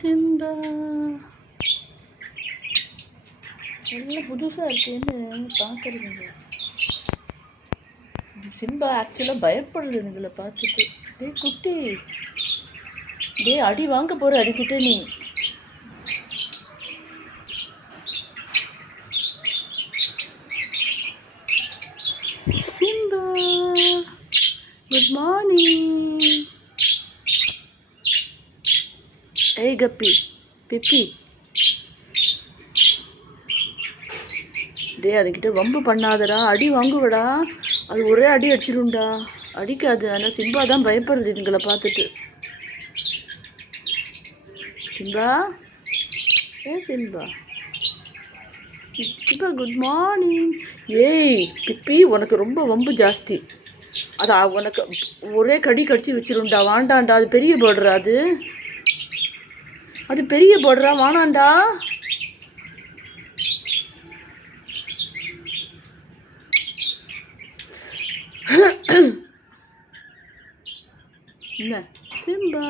Simba எல்லாம் புதுசாக இருக்குன்னு பார்க்குறதுங்க. சிம்பா ஆக்சுவலாக பயப்படுறது இதில் பார்த்துட்டு. டே குட்டி, டே அடி வாங்க போகிற அடிக்கிட்ட நீ. Simba good morning. ஏய் கப்பி பிப்பி, டே அதுக்கிட்ட வம்பு பண்ணாதடா, அடி வாங்குவடா. அது ஒரே அடி அடிச்சிடும்டா. அடிக்காது. ஆனால் சிம்பா தான் பயப்படுறது இதுங்களை பார்த்துட்டு. சிம்பா, ஏ சிம்பா, சிம்பா குட் மார்னிங். ஏய் பிப்பி, உனக்கு ரொம்ப வம்பு ஜாஸ்தி. அது உனக்கு ஒரே கடி கடிச்சு வச்சிரும்டா. வாண்டாண்டா, அது பெரிய போடுறா. அது பெரிய போடுறா, வானாண்டா. என்ன சிம்பா?